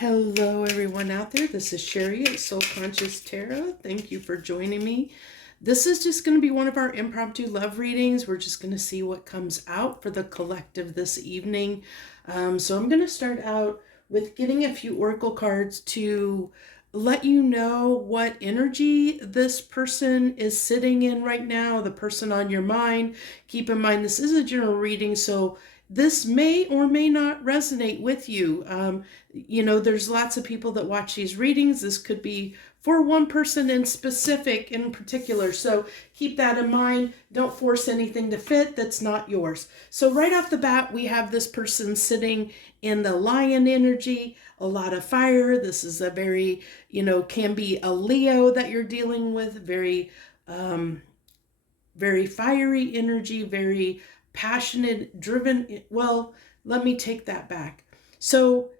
Hello, everyone out there. This is Sherry at Soul Conscious Tarot. Thank you for joining me. This is just going to be one of our impromptu love readings. We're just going to see what comes out for the collective this evening. So I'm going to start out with getting a few oracle cards to let you know what energy this person is sitting in right now, the person on your mind. Keep in mind, this is a general reading, so this may or may not resonate with you. There's lots of people that watch these readings. This could be for one person in particular. So keep that in mind. Don't force anything to fit that's not yours. So right off the bat, we have this person sitting in the lion energy, a lot of fire. This is a very, can be a Leo that you're dealing with, very fiery energy, very passionate, driven. Well, let me take that back. So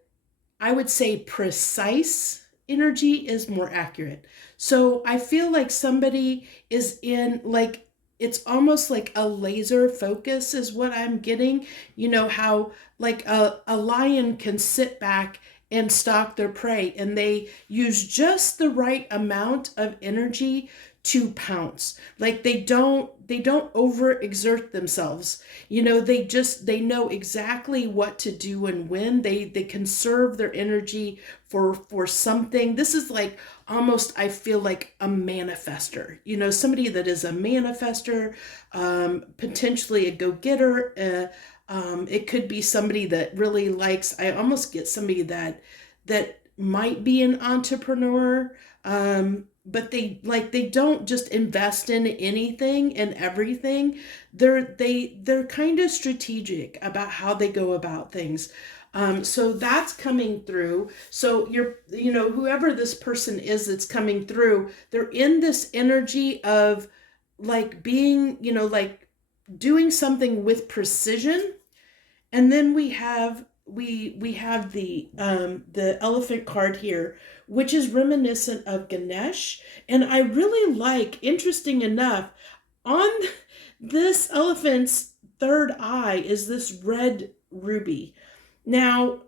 I would say precise energy is more accurate. So I feel like somebody is in, like, it's almost like a laser focus is what I'm getting. You know how like a lion can sit back and stalk their prey, and they use just the right amount of energy to pounce. Like they don't overexert themselves. They know exactly what to do and when. They conserve their energy for something. This is like almost, I feel like, a manifester. Somebody that is a manifester, potentially a go-getter. It could be somebody that really likes, I almost get somebody that might be an entrepreneur, but they don't just invest in anything and everything. They're kind of strategic about how they go about things. So that's coming through. So whoever this person is that's coming through, they're in this energy of like being, like doing something with precision. And then we have the elephant card here, which is reminiscent of Ganesh. And I really like, interesting enough, on this elephant's third eye is this red ruby. Now,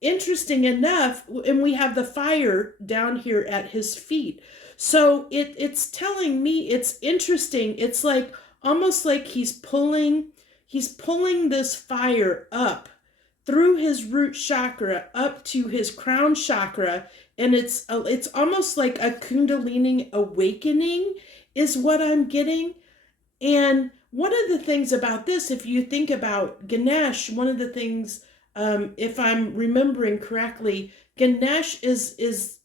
interesting enough, and we have the fire down here at his feet. So it's telling me, it's interesting. It's like almost like he's pulling this fire up through his root chakra up to his crown chakra, and it's almost like a kundalini awakening is what I'm getting. And one of the things about this, if you think about Ganesh, one of the things, if I'm remembering correctly, Ganesh is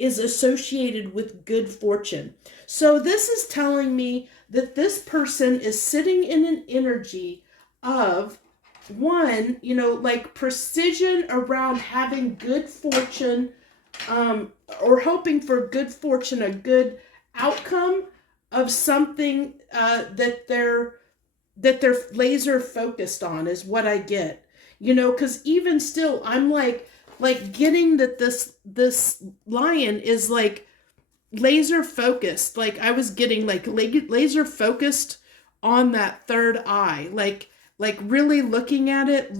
associated with good fortune. So this is telling me that this person is sitting in an energy of one, like precision around having good fortune, or hoping for good fortune, a good outcome of something that they're laser focused on is what I get. Because even still, I'm like getting that this lion is like laser focused. Like I was getting like laser focused on that third eye, like really looking at it,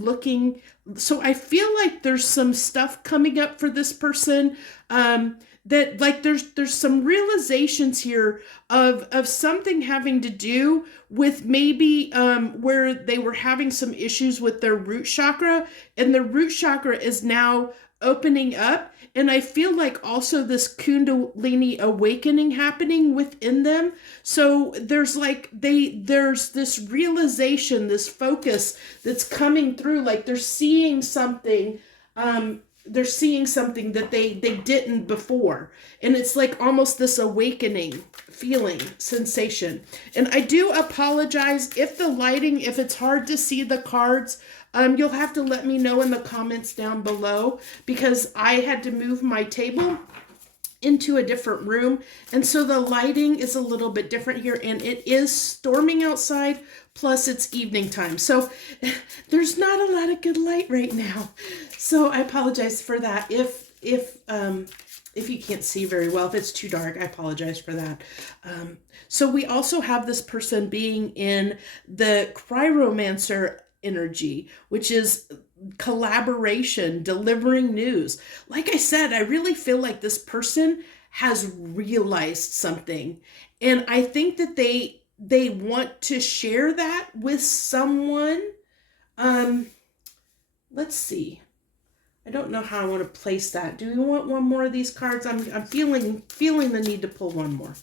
so I feel like there's some stuff coming up for this person, that like there's some realizations here of something having to do with maybe where they were having some issues with their root chakra, and the root chakra is now opening up. And I feel like also this kundalini awakening happening within them. So there's this realization, this focus that's coming through, like they're seeing something, that they didn't before. And it's like almost this awakening feeling, sensation. And I do apologize if the lighting, if it's hard to see the cards, you'll have to let me know in the comments down below, because I had to move my table into a different room, and so the lighting is a little bit different here, and it is storming outside, plus it's evening time, so there's not a lot of good light right now. So I apologize for that. If you can't see very well, if it's too dark, I apologize for that. So we also have this person being in the cryomancer energy, which is collaboration, delivering news. Like I said, I really feel like this person has realized something. And I think that they want to share that with someone. Um, let's see. I don't know how I want to place that. Do you want one more of these cards? I'm feeling the need to pull one more.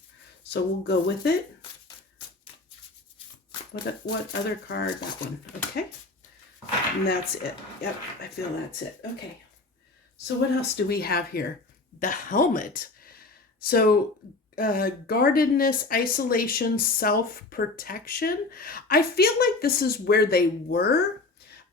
So we'll go with it. What other card? That one. Okay. And that's it. Yep, I feel that's it. Okay. So what else do we have here? The helmet. So guardedness, isolation, self-protection. I feel like this is where they were.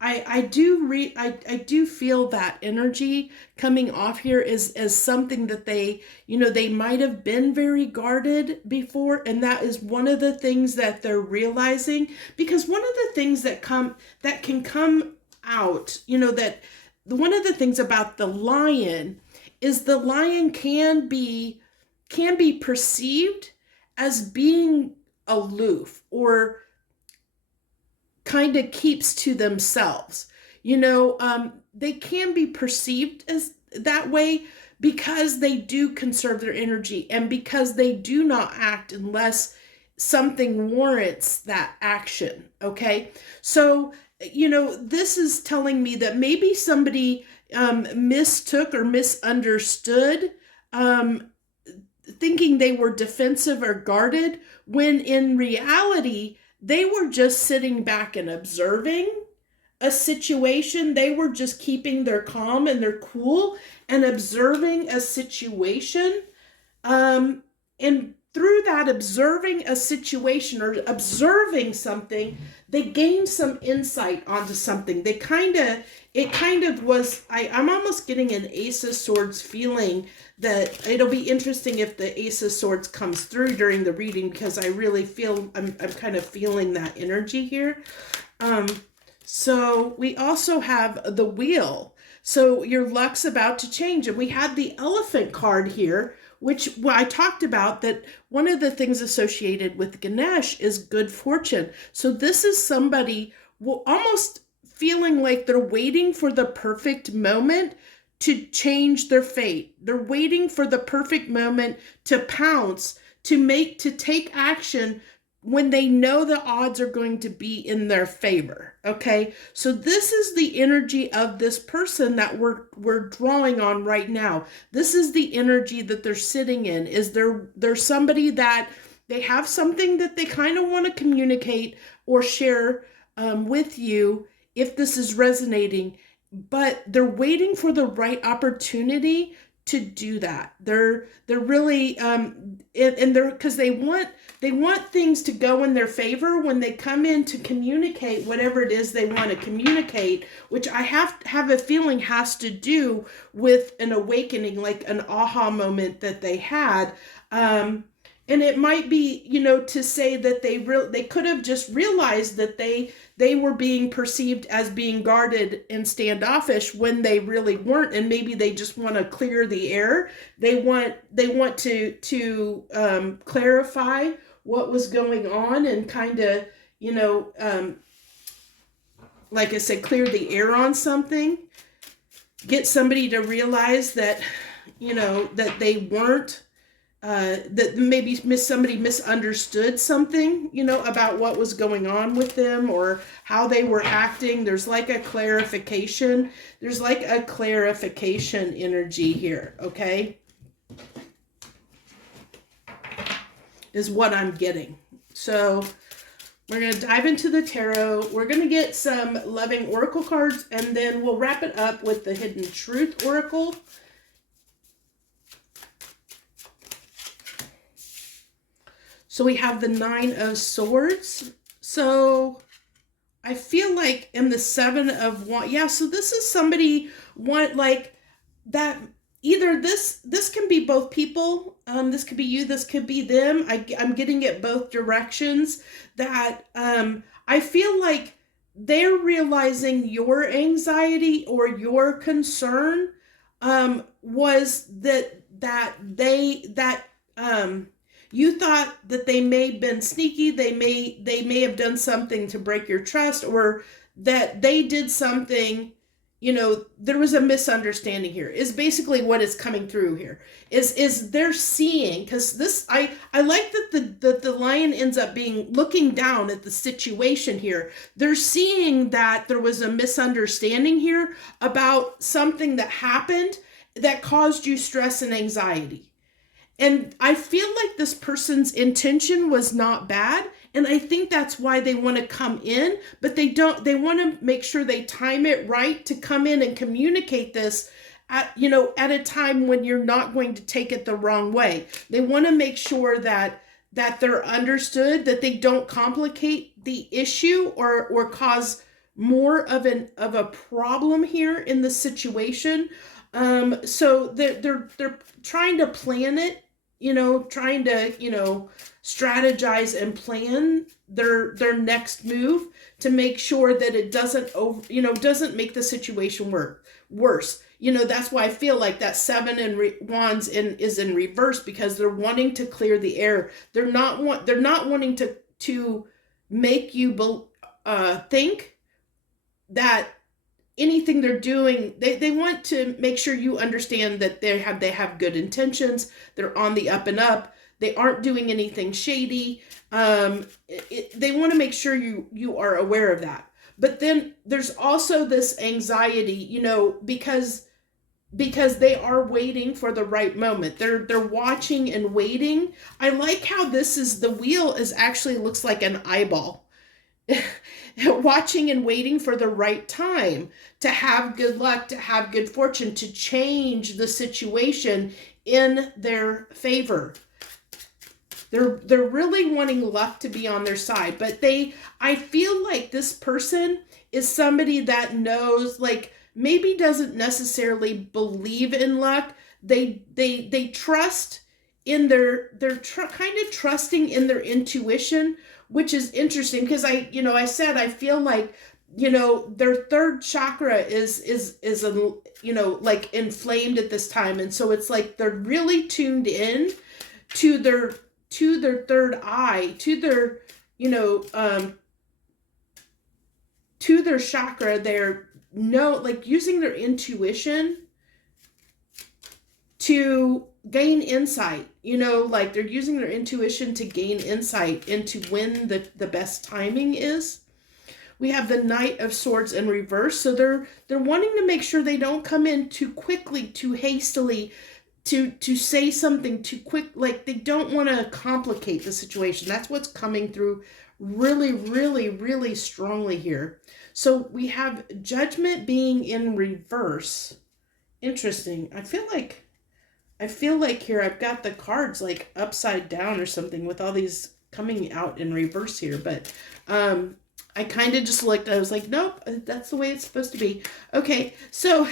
I do feel that energy coming off here as something that they, they might have been very guarded before, and that is one of the things that they're realizing. Because one of the things that can come out, that one of the things about the lion is the lion can be perceived as being aloof, or kind of keeps to themselves. They can be perceived as that way because they do conserve their energy, and because they do not act unless something warrants that action. Okay. So, this is telling me that maybe somebody mistook or misunderstood, thinking they were defensive or guarded, when in reality, they were just sitting back and observing a situation. They were just keeping their calm and their cool and observing a situation. And through that observing a situation or observing something, they gained some insight onto something. It kind of was, I'm almost getting an Ace of Swords feeling that it'll be interesting if the Ace of Swords comes through during the reading, because I really feel, I'm kind of feeling that energy here. So we also have the Wheel. So your luck's about to change. And we had the Elephant card here, which I talked about, that one of the things associated with Ganesh is good fortune. So this is somebody almost feeling like they're waiting for the perfect moment to change their fate. They're waiting for the perfect moment to pounce, to take action when they know the odds are going to be in their favor. Okay. So this is the energy of this person that we're drawing on right now. This is the energy that they're sitting in. Is there's somebody that they have something that they kind of want to communicate or share with you, if this is resonating, but they're waiting for the right opportunity to do that. They're really and they're, because they want things to go in their favor when they come in to communicate whatever it is they want to communicate, which I have a feeling has to do with an awakening, like an aha moment that they had. And it might be, to say that they could have just realized that they were being perceived as being guarded and standoffish when they really weren't, and maybe they just want to clear the air. They want to clarify what was going on, and kind of, like I said, clear the air on something. Get somebody to realize that, that they weren't. That maybe somebody misunderstood something, about what was going on with them or how they were acting. There's like a clarification. There's like a clarification energy here, okay? Is what I'm getting. So we're going to dive into the tarot. We're going to get some loving oracle cards, and then we'll wrap it up with the Hidden Truth Oracle. So we have the Nine of Swords. So I feel like in the Seven of Wands, yeah, so this is somebody like that. Either this can be both people. This could be you. This could be them. I'm getting it both directions. That I feel like they're realizing your anxiety or your concern was that you thought that they may have been sneaky, they may have done something to break your trust, or that they did something there was a misunderstanding here, is basically what is coming through here. Is they're seeing, because this, I like that the lion ends up being looking down at the situation here. They're seeing that there was a misunderstanding here about something that happened that caused you stress and anxiety. And I feel like this person's intention was not bad. And I think that's why they want to come in, but they want to make sure they time it right to come in and communicate this at a time when you're not going to take it the wrong way. They want to make sure that they're understood, that they don't complicate the issue or cause more of a problem here in the situation. So they're trying to plan it, trying to, strategize and plan their next move to make sure that it doesn't make the situation worse. That's why I feel like that seven in wands is in reverse, because they're wanting to clear the air. They're not wanting to make you think that anything they're doing, they want to make sure you understand that they have good intentions. They're on the up and up. They aren't doing anything shady. They want to make sure you are aware of that. But then there's also this anxiety, because they are waiting for the right moment. They're watching and waiting. I like how the wheel actually looks like an eyeball. Watching and waiting for the right time to have good luck, to have good fortune, to change the situation in their favor. They're really wanting luck to be on their side, but I feel like this person is somebody that knows, like, maybe doesn't necessarily believe in luck. They trust in they're kind of trusting in their intuition, which is interesting, because I said I feel like their third chakra is like inflamed at this time, and so it's like they're really tuned in to their third eye, to their to their chakra. They're using their intuition to gain insight, like they're using their intuition to gain insight into when the best timing is. We have the Knight of Swords in reverse. So they're wanting to make sure they don't come in too quickly, too hastily, to say something too quick. Like, they don't want to complicate the situation. That's what's coming through really, really, really strongly here. So we have Judgment being in reverse. Interesting. I feel like here I've got the cards like upside down or something with all these coming out in reverse here. But I kind of just looked, I was like, nope, that's the way it's supposed to be. Okay, so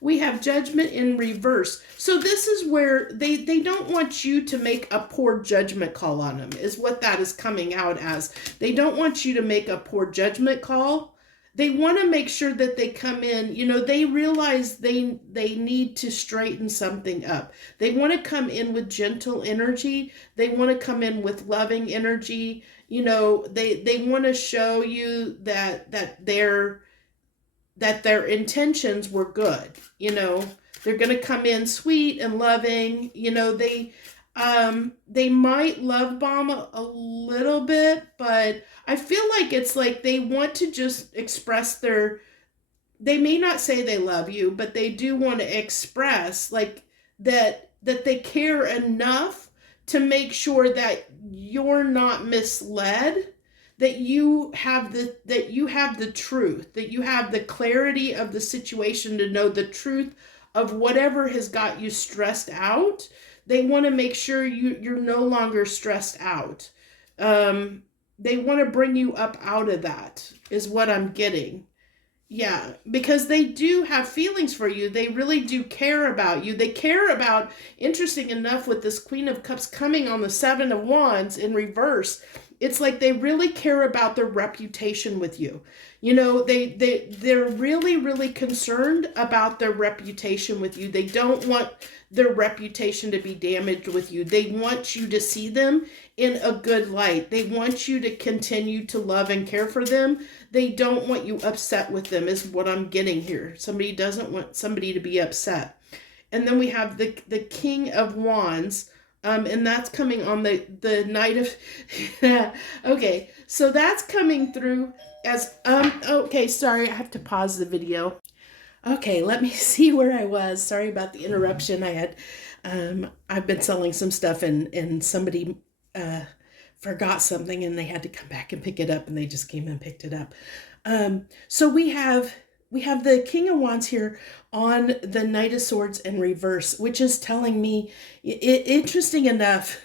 we have Judgment in reverse. So this is where they don't want you to make a poor judgment call on them, is what that is coming out as. They don't want you to make a poor judgment call. They want to make sure that they come in, they realize they need to straighten something up. They want to come in with gentle energy. They want to come in with loving energy. They want to show you that their intentions were good. They're going to come in sweet and loving. They might love bomb a little bit, but I feel like it's like they want to just express they may not say they love you, but they do want to express like that they care enough to make sure that you're not misled, that you have the truth, that you have the clarity of the situation to know the truth of whatever has got you stressed out. They want to make sure you're no longer stressed out. They want to bring you up out of that, is what I'm getting. Yeah, because they do have feelings for you. They really do care about you. They care about, interesting enough, with this Queen of Cups coming on the Seven of Wands in reverse, it's like they really care about their reputation with you. You know, they're really, really concerned about their reputation with you. They don't want their reputation to be damaged with you. They want you to see them in a good light. They want you to continue to love and care for them. They don't want you upset with them, is what I'm getting here. Somebody doesn't want somebody to be upset. And then we have the King of Wands. And that's coming on the Knight of okay, so that's coming through as okay, sorry, I have to pause the video. Okay, let me see where I was. Sorry about the interruption. I had I've been selling some stuff, and somebody forgot something, and they had to come back and pick it up, and they just came and picked it up. So we have the King of Wands here on the Knight of Swords in reverse, which is telling me, interesting enough,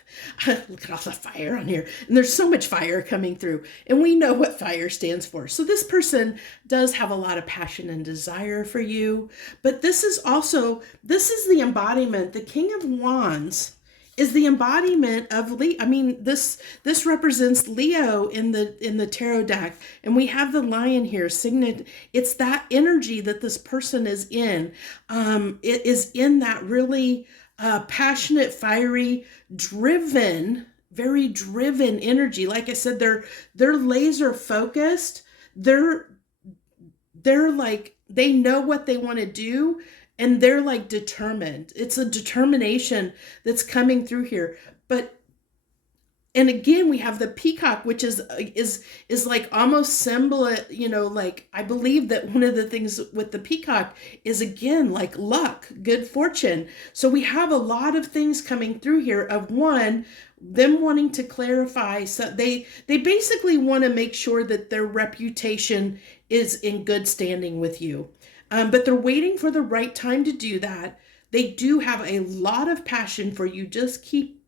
look at all the fire on here. And there's so much fire coming through. And we know what fire stands for. So this person does have a lot of passion and desire for you. But this is the embodiment. The King of Wands is the embodiment of Leo. I mean, this represents Leo in the tarot deck, and we have the lion here. Signet. It's that energy that this person is in. It is in that really passionate, fiery, driven, very driven energy. Like I said, they're laser focused. They're like, they know what they want to do. And they're like determined. It's a determination that's coming through here. And again, we have the peacock, which is like almost symbol, you know, like I believe that one of the things with the peacock is, again, like luck, good fortune. So we have a lot of things coming through here of them wanting to clarify. So they basically want to make sure that their reputation is in good standing with you. But they're waiting for the right time to do that. They do have a lot of passion for you. Just keep,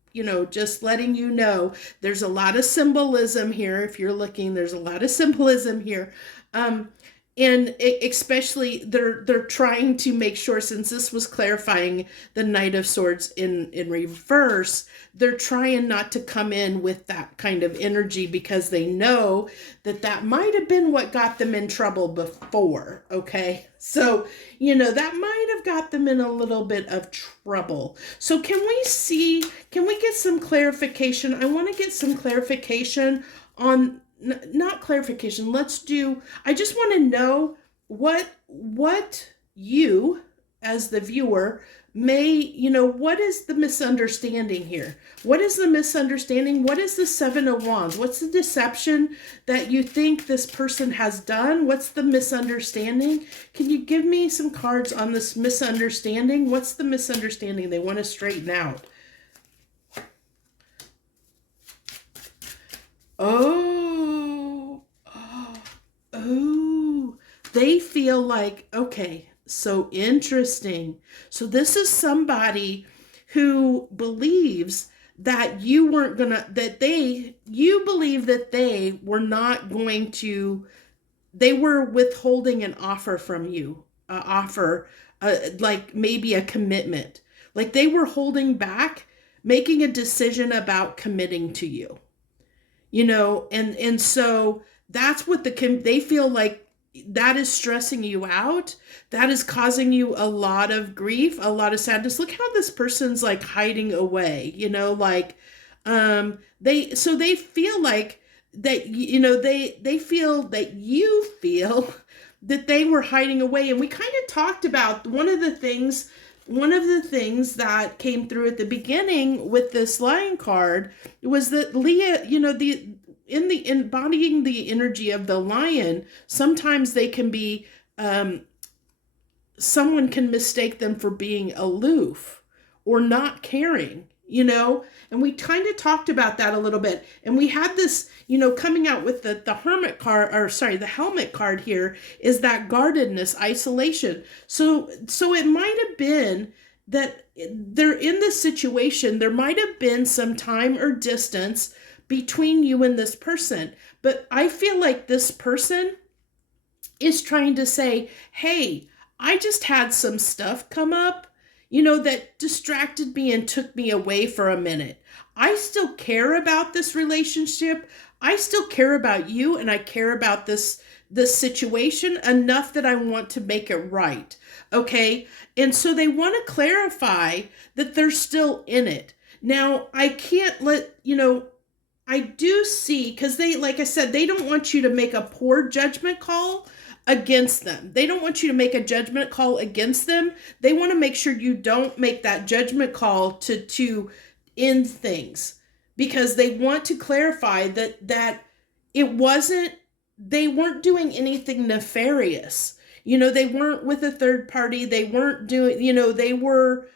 just letting you know, there's a lot of symbolism here. If you're looking, there's a lot of symbolism here. And especially they're trying to make sure, since this was clarifying the Knight of Swords in reverse, they're trying not to come in with that kind of energy, because they know that might have been what got them in trouble before. Okay. So, that might have got them in a little bit of trouble. So can we get some clarification? I want to get some clarification on, not clarification. I just want to know what you, as the viewer, what is the misunderstanding here? What is the misunderstanding? What is the Seven of Wands? What's the deception that you think this person has done? What's the misunderstanding? Can you give me some cards on this misunderstanding? What's the misunderstanding they want to straighten out? Oh, they feel like, okay, so interesting. So this is somebody who believes that you believe that they were not going to, they were withholding an offer from you, like maybe a commitment. Like they were holding back, making a decision about committing to you. And so that's what they feel like, that is stressing you out. That is causing you a lot of grief, a lot of sadness. Look how this person's like hiding away, they feel like that, they feel that you feel that they were hiding away. And we kind of talked about one of the things that came through at the beginning with this lion card was that Leah, embodying the energy of the lion, sometimes they can be, someone can mistake them for being aloof or not caring, and we kind of talked about that a little bit. And we had this, coming out with the hermit card, the helmet card here, is that guardedness, isolation. So it might have been that they're in this situation. There might have been some time or distance between you and this person. But I feel like this person is trying to say, hey, I just had some stuff come up, that distracted me and took me away for a minute. I still care about this relationship. I still care about you, and I care about this situation enough that I want to make it right. Okay? And so they want to clarify that they're still in it. Now, I can't let, I do see, because they, like I said, they don't want you to make a poor judgment call against them. They don't want you to make a judgment call against them. They want to make sure you don't make that judgment call to end things, because they want to clarify that it wasn't, they weren't doing anything nefarious. They weren't with a third party. They weren't doing, they were,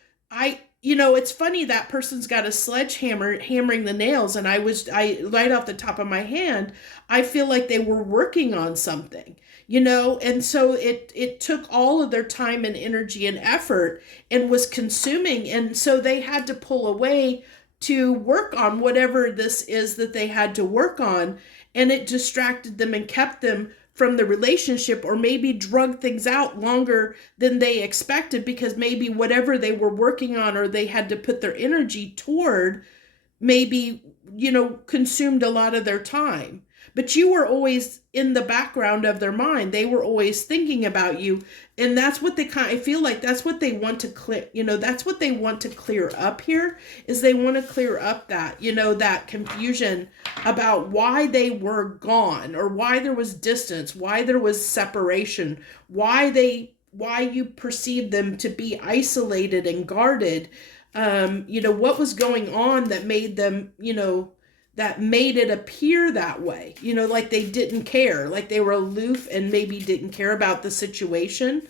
it's funny, that person's got a sledgehammer hammering the nails, and I right off the top of my hand, I feel like they were working on something, and so it took all of their time and energy and effort and was consuming, and so they had to pull away to work on whatever this is that they had to work on, and it distracted them and kept them from the relationship, or maybe drug things out longer than they expected, because maybe whatever they were working on or they had to put their energy toward maybe, consumed a lot of their time. But you were always in the background of their mind. They were always thinking about you. And that's what I feel like that's what they want to clear, that's what they want to clear up here, is they want to clear up that, that confusion about why they were gone, or why there was distance, why there was separation, why you perceived them to be isolated and guarded. What was going on that made them, that made it appear that way, like they didn't care, like they were aloof and maybe didn't care about the situation,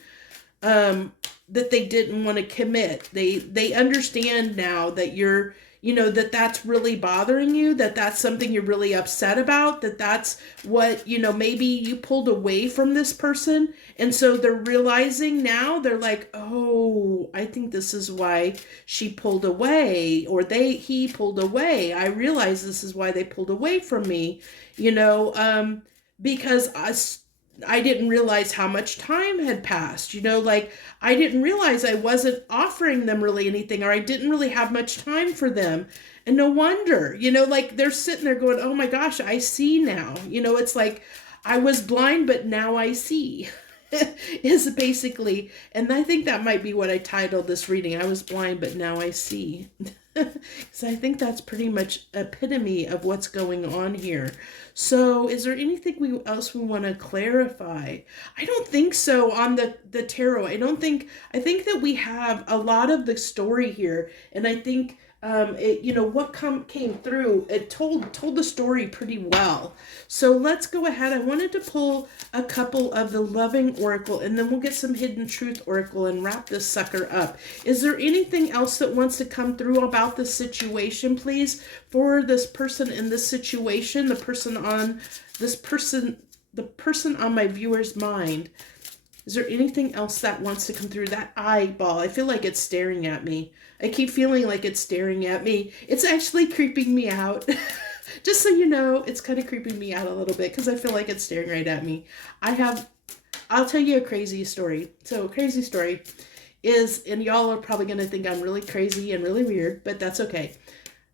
that they didn't want to commit. They understand now that you're, that's really bothering you, that's something you're really upset about, that's what, maybe you pulled away from this person. And so they're realizing now, they're like, oh, I think this is why she pulled away, or he pulled away. I realize this is why they pulled away from me, because I didn't realize how much time had passed, like I didn't realize I wasn't offering them really anything, or I didn't really have much time for them. And no wonder, like they're sitting there going, oh my gosh, I see now. It's like I was blind, but now I see. Is basically, and I think that might be what I titled this reading. I was blind, but now I see. So I think that's pretty much epitome of what's going on here. So is there anything else we want to clarify? I don't think so on the tarot. I think that we have a lot of the story here, and I think what came through, it told the story pretty well. So let's go ahead. I wanted to pull a couple of the loving oracle, and then we'll get some hidden truth oracle and wrap this sucker up. Is there anything else that wants to come through about the situation, please, for this person in this situation, the person on my viewer's mind? Is there anything else that wants to come through? That eyeball, I feel like it's staring at me. I keep feeling like it's staring at me. It's actually creeping me out. Just so you know, it's kind of creeping me out a little bit, because I feel like it's staring right at me. I'll tell you a crazy story. So crazy story is, and y'all are probably going to think I'm really crazy and really weird, but that's okay.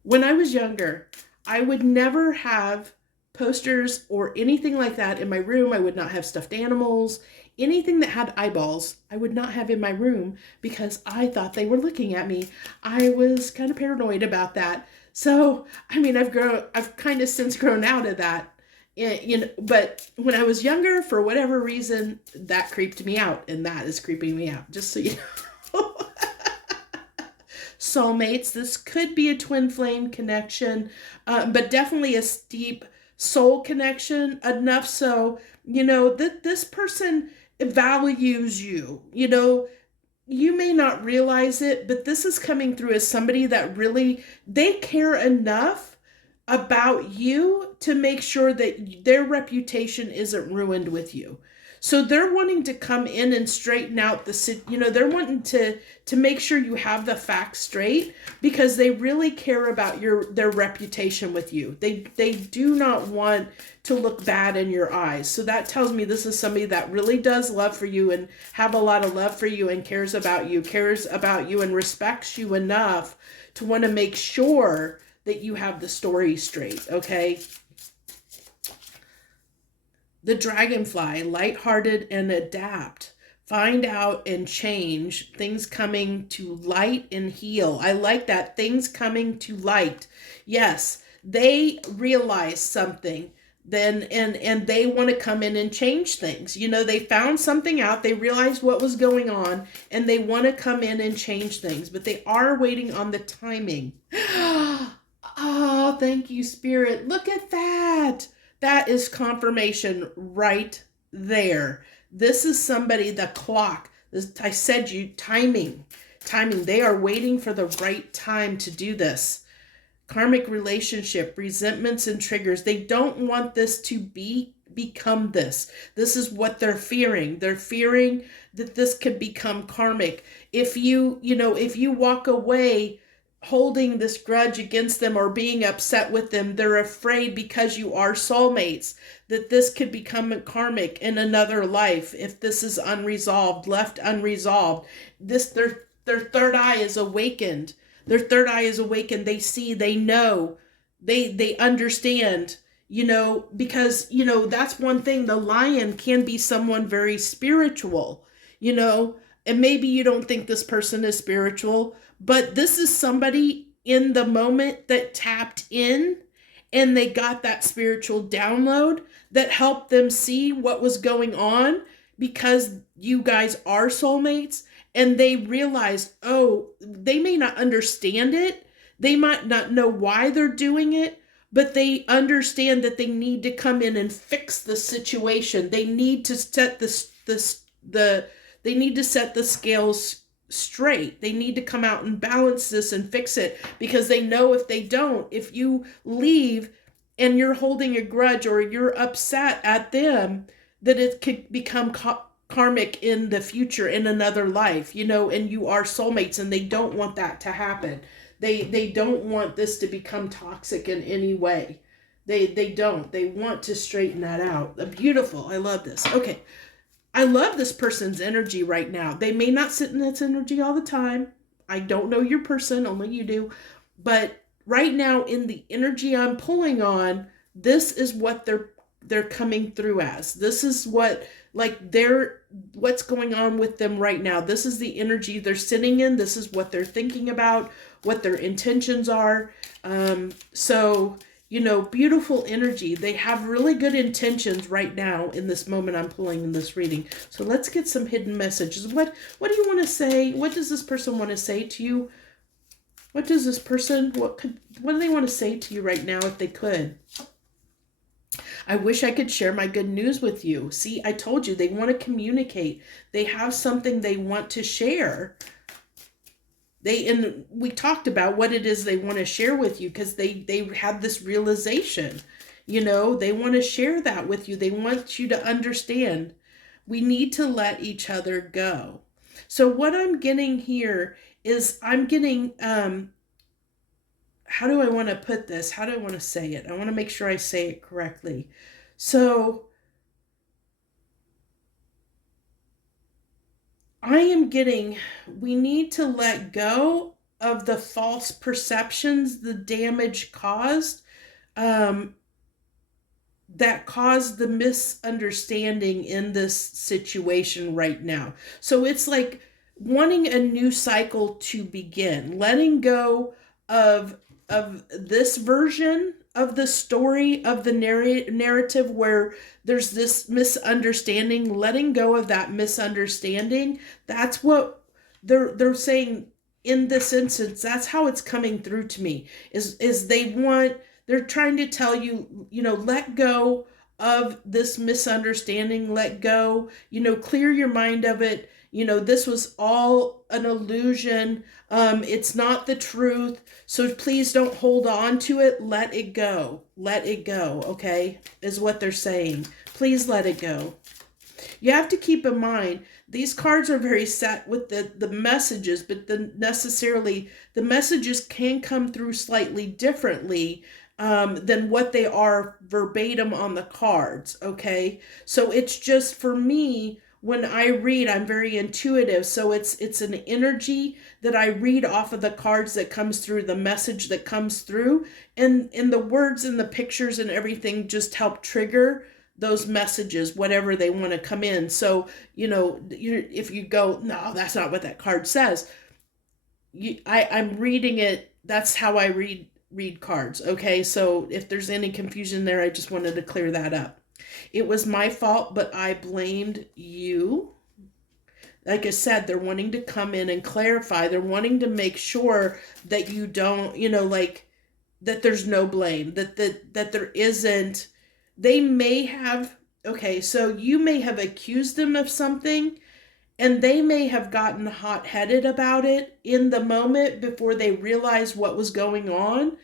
When I was younger, I would never have posters or anything like that in my room. I would not have stuffed animals. Anything that had eyeballs, I would not have in my room, because I thought they were looking at me. I was kind of paranoid about that. So, I've kind of since grown out of that. But when I was younger, for whatever reason, that creeped me out, and that is creeping me out, just so you know. Soulmates, this could be a twin flame connection, but definitely a steep soul connection, enough so, that this person values you. You may not realize it, but this is coming through as somebody that really, they care enough about you to make sure that their reputation isn't ruined with you. So they're wanting to come in and straighten out they're wanting to make sure you have the facts straight, because they really care about their reputation with you. They do not want to look bad in your eyes. So that tells me this is somebody that really does love for you and have a lot of love for you and cares about you and respects you enough to want to make sure that you have the story straight, okay? The dragonfly, lighthearted and adapt. Find out and change. Things coming to light and heal. I like that. Things coming to light. Yes, they realize something then and they want to come in and change things. They found something out, they realized what was going on, and they want to come in and change things, but they are waiting on the timing. Oh, thank you, Spirit. Look at that. That is confirmation right there. This is somebody, the clock. I said you, timing. Timing. They are waiting for the right time to do this. Karmic relationship, resentments and triggers. They don't want this to become this. This is what they're fearing. They're fearing that this could become karmic. If you walk away holding this grudge against them or being upset with them, they're afraid, because you are soulmates, that this could become karmic in another life if this is unresolved, left unresolved. Their third eye is awakened. Their third eye is awakened. They see, they know, they understand, because, that's one thing. The lion can be someone very spiritual, and maybe you don't think this person is spiritual, but this is somebody in the moment that tapped in and they got that spiritual download that helped them see what was going on, because you guys are soulmates. And they realized, oh, they may not understand it. They might not know why they're doing it, but they understand that they need to come in and fix the situation. They need to set they need to set the scales straight. They need to come out and balance this and fix it, because they know if they don't, if you leave and you're holding a grudge or you're upset at them, that it could become karmic in the future, in another life, and you are soulmates, and they don't want that to happen. They don't want this to become toxic in any way. They don't. They want to straighten that out. Beautiful. I love this. Okay. I love this person's energy right now. They may not sit in this energy all the time. I don't know your person, only you do. But right now, in the energy I'm pulling on, this is what they're coming through as. This is what, what's going on with them right now. This is the energy they're sitting in. This is what they're thinking about, what their intentions are. So, beautiful energy. They have really good intentions right now in this moment I'm pulling in this reading. So let's get some hidden messages. What do you want to say? What does this person want to say to you? What do they want to say to you right now if they could? I wish I could share my good news with you. See, I told you, they want to communicate. They have something they want to share. And we talked about what it is they want to share with you, because they had this realization. They want to share that with you. They want you to understand. We need to let each other go. So what I'm getting here is I'm getting, how do I want to put this? How do I want to say it? I want to make sure I say it correctly. So I am getting, we need to let go of the false perceptions, the damage caused, that caused the misunderstanding in this situation right now. So it's like wanting a new cycle to begin, letting go of this version of the story, of the narrative where there's this misunderstanding, letting go of that misunderstanding. That's what they're saying in this instance. That's how it's coming through to me, is they're trying to tell you, let go of this misunderstanding, let go, clear your mind of it. This was all an illusion. It's not the truth. So please don't hold on to it. Let it go. Let it go. Okay, is what they're saying. Please let it go. You have to keep in mind, these cards are very set with the messages, but necessarily the messages can come through slightly differently than what they are verbatim on the cards. Okay, so it's just, for me, when I read, I'm very intuitive. So it's an energy that I read off of the cards that comes through, the message that comes through, and the words and the pictures and everything just help trigger those messages, whatever they want to come in. So, if you go, no, that's not what that card says. I'm reading it. That's how I read cards. Okay. So if there's any confusion there, I just wanted to clear that up. It was my fault, but I blamed you. Like I said, they're wanting to come in and clarify. They're wanting to make sure that you don't, like that there's no blame, that there isn't. They may have, okay, so you may have accused them of something, and they may have gotten hot-headed about it in the moment before they realized what was going on.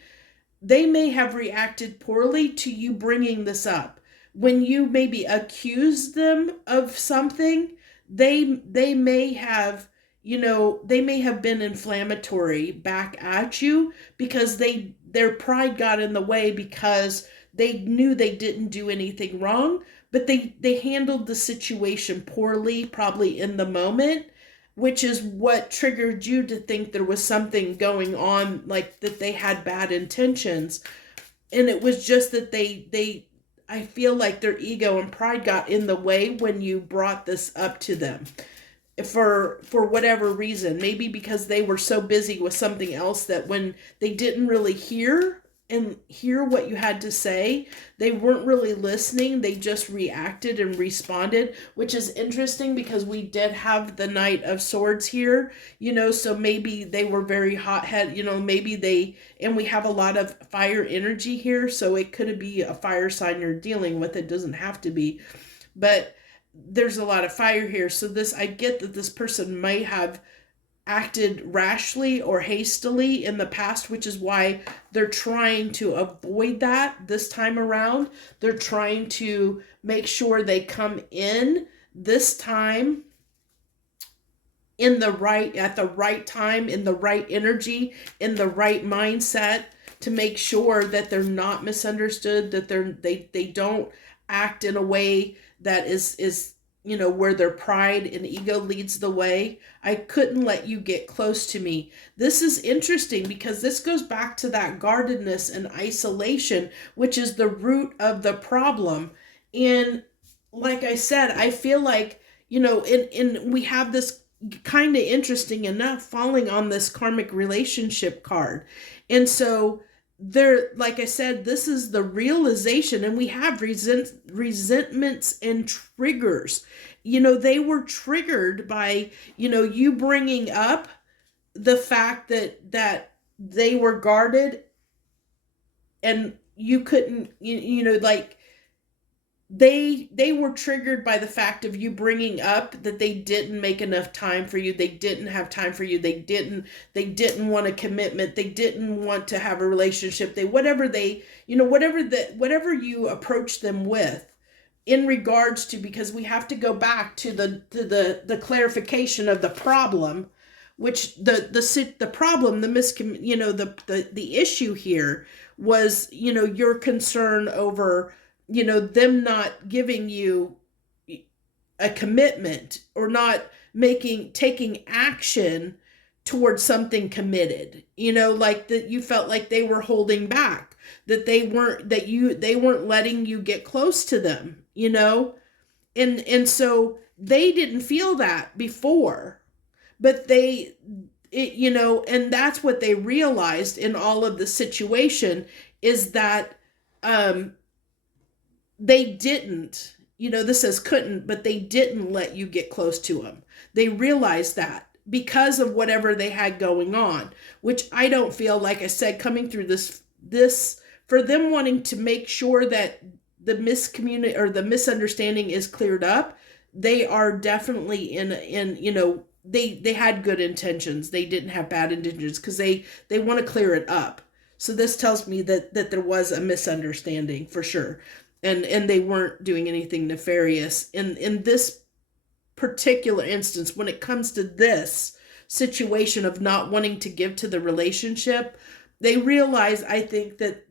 They may have reacted poorly to you bringing this up. When you maybe accused them of something, they may have, they may have been inflammatory back at you because their pride got in the way because they knew they didn't do anything wrong, but they handled the situation poorly, probably in the moment, which is what triggered you to think there was something going on, like that they had bad intentions. And it was just that I feel like their ego and pride got in the way when you brought this up to them for whatever reason. Maybe because they were so busy with something else that when they didn't really hear what you had to say, they weren't really listening. They just reacted and responded, which is interesting because we did have the Knight of Swords here, so maybe they were very hot-headed, and we have a lot of fire energy here, so it could be a fire sign you're dealing with. It doesn't have to be, but there's a lot of fire here. So I get that this person may have acted rashly or hastily in the past, which is why they're trying to avoid that this time around. They're trying to make sure they come in this time at the right time, in the right energy, in the right mindset, to make sure that they're not misunderstood, that they don't act in a way that is where their pride and ego leads the way. I couldn't let you get close to me. This is interesting because this goes back to that guardedness and isolation, which is the root of the problem. And like I said, I feel like, and we have this kind of interesting enough falling on this karmic relationship card. And so there, like I said, this is the realization, and we have resentments and triggers. They were triggered by, you bringing up the fact that they were guarded and you couldn't, like they were triggered by the fact of you bringing up that they didn't make enough time for you. They didn't have time for you. They didn't want a commitment. They didn't want to have a relationship. Whatever you approach them with in regards to, because we have to go back to the clarification of the problem, which the problem, the issue here was, your concern over, them not giving you a commitment or not taking action towards something committed, like that you felt like they were holding back, that they weren't letting you get close to them, and so they didn't feel that before, but and that's what they realized in all of the situation is that, they didn't, this says couldn't, but they didn't let you get close to them. They realized that because of whatever they had going on, which I don't feel, like I said, coming through this for them wanting to make sure that the the misunderstanding is cleared up. They are definitely they had good intentions. They didn't have bad intentions because they want to clear it up. So this tells me that there was a misunderstanding for sure. And they weren't doing anything nefarious. In this particular instance, when it comes to this situation of not wanting to give to the relationship, they realize, I think, that,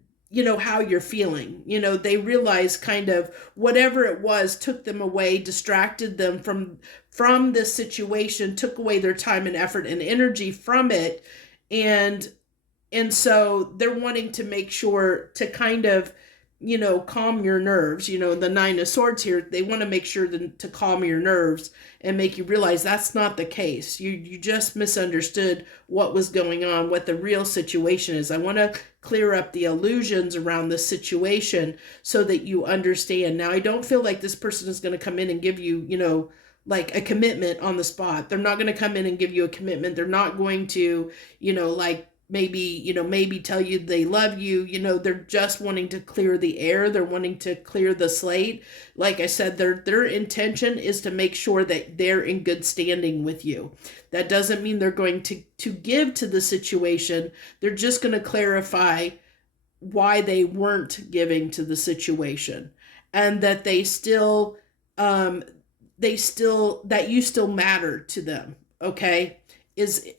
how you're feeling. They realize kind of whatever it was took them away, distracted them from this situation, took away their time and effort and energy from it. And so they're wanting to make sure to kind of, calm your nerves. The Nine of Swords here, they want to make sure to calm your nerves and make you realize that's not the case. You just misunderstood what was going on, what the real situation is. I want to clear up the illusions around the situation so that you understand. Now, I don't feel like this person is going to come in and give you, like a commitment on the spot. They're not going to come in and give you a commitment. They're not going to, like maybe tell you they love you. They're just wanting to clear the air. They're wanting to clear the slate. Like I said, their intention is to make sure that they're in good standing with you. That doesn't mean they're going to give to the situation. They're just going to clarify why they weren't giving to the situation, and that that you still matter to them. Okay.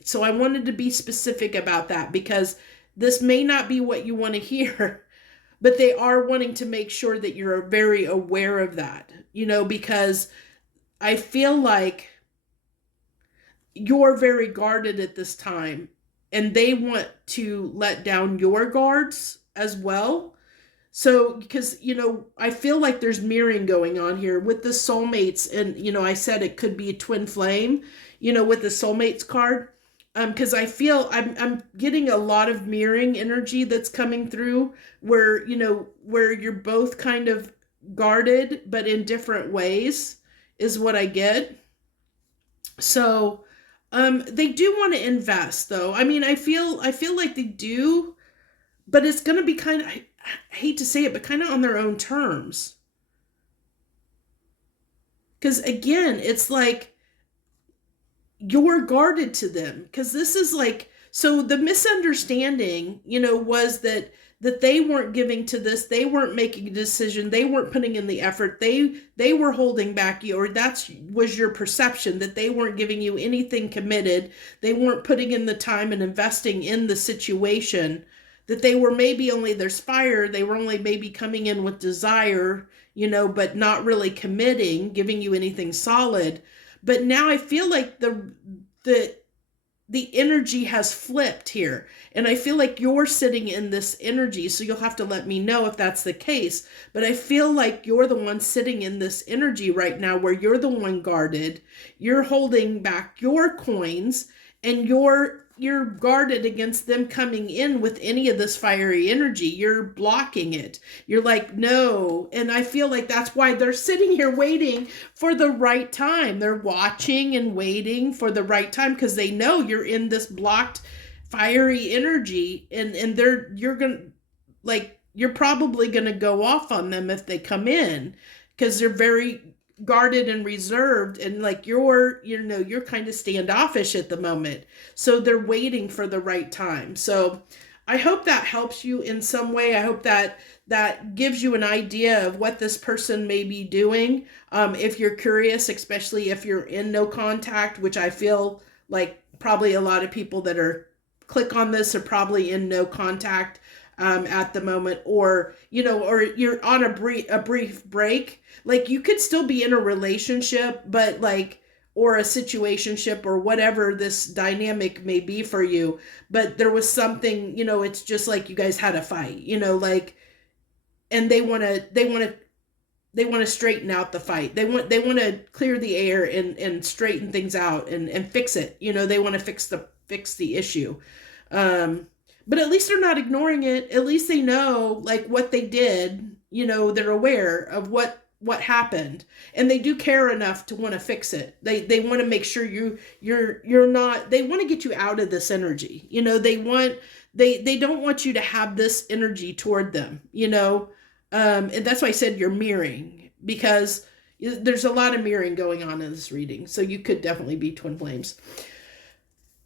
So I wanted to be specific about that, because this may not be what you want to hear, but they are wanting to make sure that you're very aware of that, because I feel like you're very guarded at this time, and they want to let down your guards as well. So, because, I feel like there's mirroring going on here with the soulmates. And, I said it could be a twin flame, with the soulmates card. Because I feel I'm getting a lot of mirroring energy that's coming through where you're both kind of guarded, but in different ways is what I get. So, they do want to invest though. I mean, I feel like they do, but it's going to be kind of, I hate to say it, but kind of on their own terms. Because again, it's like you're guarded to them. Because this is like, so the misunderstanding, was that they weren't giving to this. They weren't making a decision. They weren't putting in the effort. They were holding back you, or that was your perception, that they weren't giving you anything committed. They weren't putting in the time and investing in the situation. That they were maybe only, there's fire, they were only maybe coming in with desire, but not really committing, giving you anything solid. But now I feel like the energy has flipped here. And I feel like you're sitting in this energy, so you'll have to let me know if that's the case. But I feel like you're the one sitting in this energy right now where you're the one guarded. You're holding back your coins, and you're guarded against them coming in with any of this fiery energy. You're blocking it. You're like, no. And I feel like that's why they're sitting here waiting for the right time. They're watching and waiting for the right time, because they know you're in this blocked fiery energy, and you're probably going to go off on them if they come in, because they're very guarded and reserved, and like you're kind of standoffish at the moment. So they're waiting for the right time. So I hope that helps you in some way. I hope that gives you an idea of what this person may be doing. If you're curious, especially if you're in no contact, which I feel like probably a lot of people that click on this are probably in no contact at the moment, or you're on a brief break. Like, you could still be in a relationship, but or a situationship, or whatever this dynamic may be for you. But there was something, it's just like you guys had a fight, and they want to straighten out the fight. They want to clear the air and straighten things out and fix it. They want to fix the issue. But at least they're not ignoring it. At least they know what they did. They're aware of what happened, and they do care enough to want to fix it. They want to make sure you're not, they want to get you out of this energy. They don't want you to have this energy toward them, and that's why I said you're mirroring, because there's a lot of mirroring going on in this reading. So you could definitely be twin flames.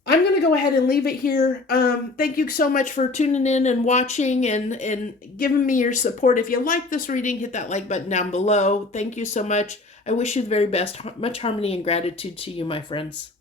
I'm going to go ahead and leave it here. Thank you so much for tuning in and watching and giving me your support. If you like this reading, hit that like button down below. Thank you so much. I wish you the very best. Much harmony and gratitude to you, my friends.